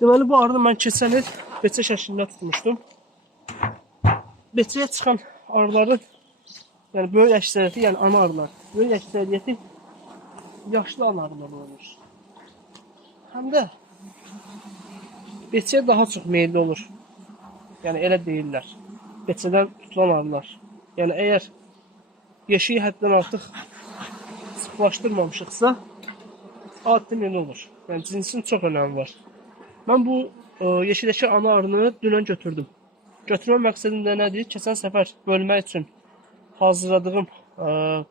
Deməli bu arını mən keçən il beçə şəklində tutmuşdum. Beçəyə çıxan arıların, yəni böyük əksəriyyəti, yəni ana arılar, böyük əksəriyyəti yaşlı ana arılar olur. Həm də beçəyə daha çox meyilli olur. Yəni elə deyirlər. Beçədən tutulan arılar. Yəni əgər yeşiyi həddən artıq sıxlaşdırmamışıqsa, addım elə olur. Yəni cinsin çox önəmi var. Mən bu yeşildəki ana arını dünən götürdüm. Götürmə məqsədim də nədir? Keçən səfər bölmək üçün hazırladığım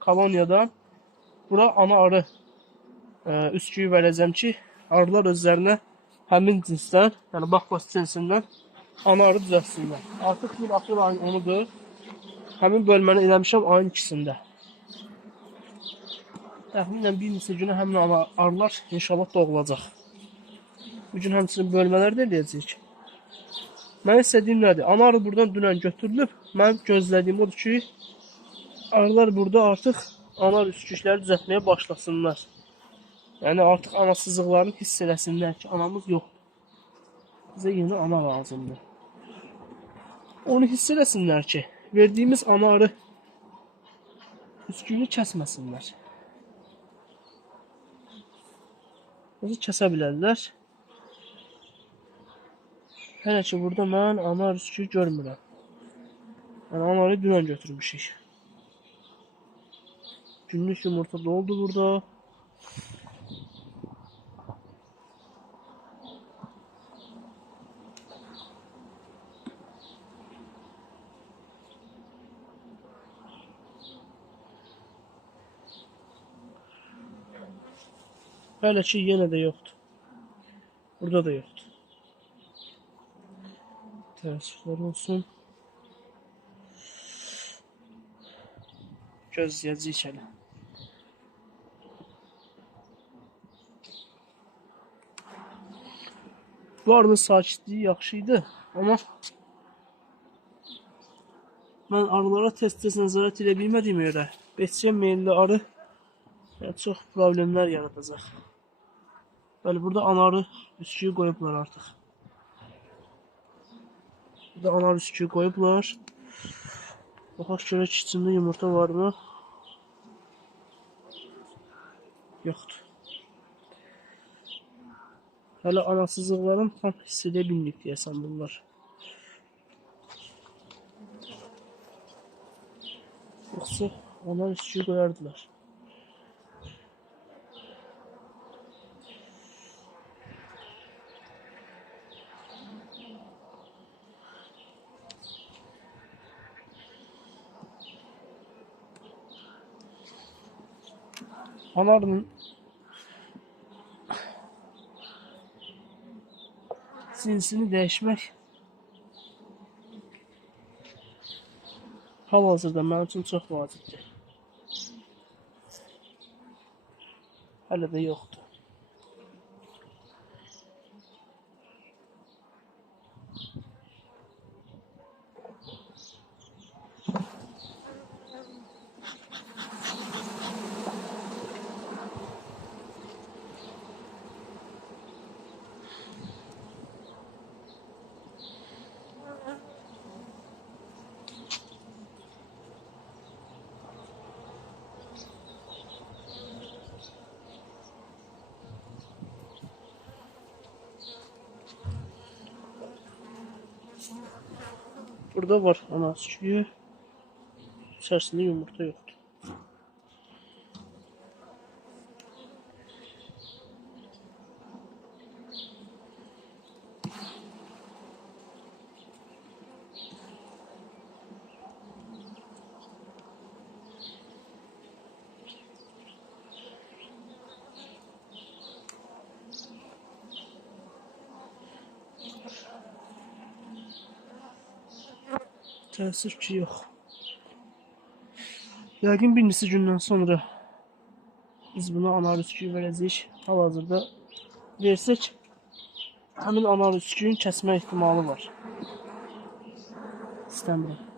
koloniyadan bura ana arı üsküyü verəcəm ki, arılar özlərinə həmin cinsdən, yəni Bakbas cinsindən ana arı düzəltsinlər. Artıq bir aprel ayın 10-udur. Həmin bölməni eləmişəm ayın 2-sində. Təxminən bir neçə günə həmin arılar inşallah doğulacaq. Bugün həmçinin bölmələr də eləyəcəyik. Mən istədiyim nədir? Ana arı buradan dünən götürülüb. Mən gözlədiyim odur ki, arılar burada artıq ana arı üskükləri düzəltməyə başlasınlar. Yəni artıq anasızlıqlarını hiss eləsinlər ki, anamız yoxdur. Bizə yeni ana lazımdır. Onu hiss eləsinlər ki, verdiyimiz ana arı üsküyünü kəsməsinlər. Özü kəsə bilərlər. Hələ ki burada mən ana arı üsküyü görmürəm. Yəni ana arıyı dünən götürmüşük. Günlük yumurta doldu burada. Hələ ki yenə də yoxdur. Burada da yoxdur. Təəssüflər olsun. Gözləyəcəyik hələ. Bu arının sakitliyi yaxşı idi, amma mən arılara tez-tez nəzarət edə bilmədiyimə görə beçəyə meyilli arı çox problemlər yaradacaq. Bəli, burada ana arı üsküyü qoyublar artıq. Burada ana arı üsküyü qoyublar. Baxaq görək içində yumurta varmı? Yoxdur. Hələ anasızlıqlarım tam hiss edə bilməyib deyəsən bunlar. Yoxsa ana üsküyü qoyardılar. Ana arının cinsini dəyişmək hal-hazırda mənim üçün çox vacibdir. Hələ də yoxdur. Burada var ana üsküyü. İçərisində yumurta yoxdur. Təəssüf ki, yox. Yəqin bir neçə gündən sonra biz buna ana arı üsküyü verəcəyik. Hal-hazırda versək, həmin ana arı üsküyün kəsmə ehtimalı var. İstəmirəm.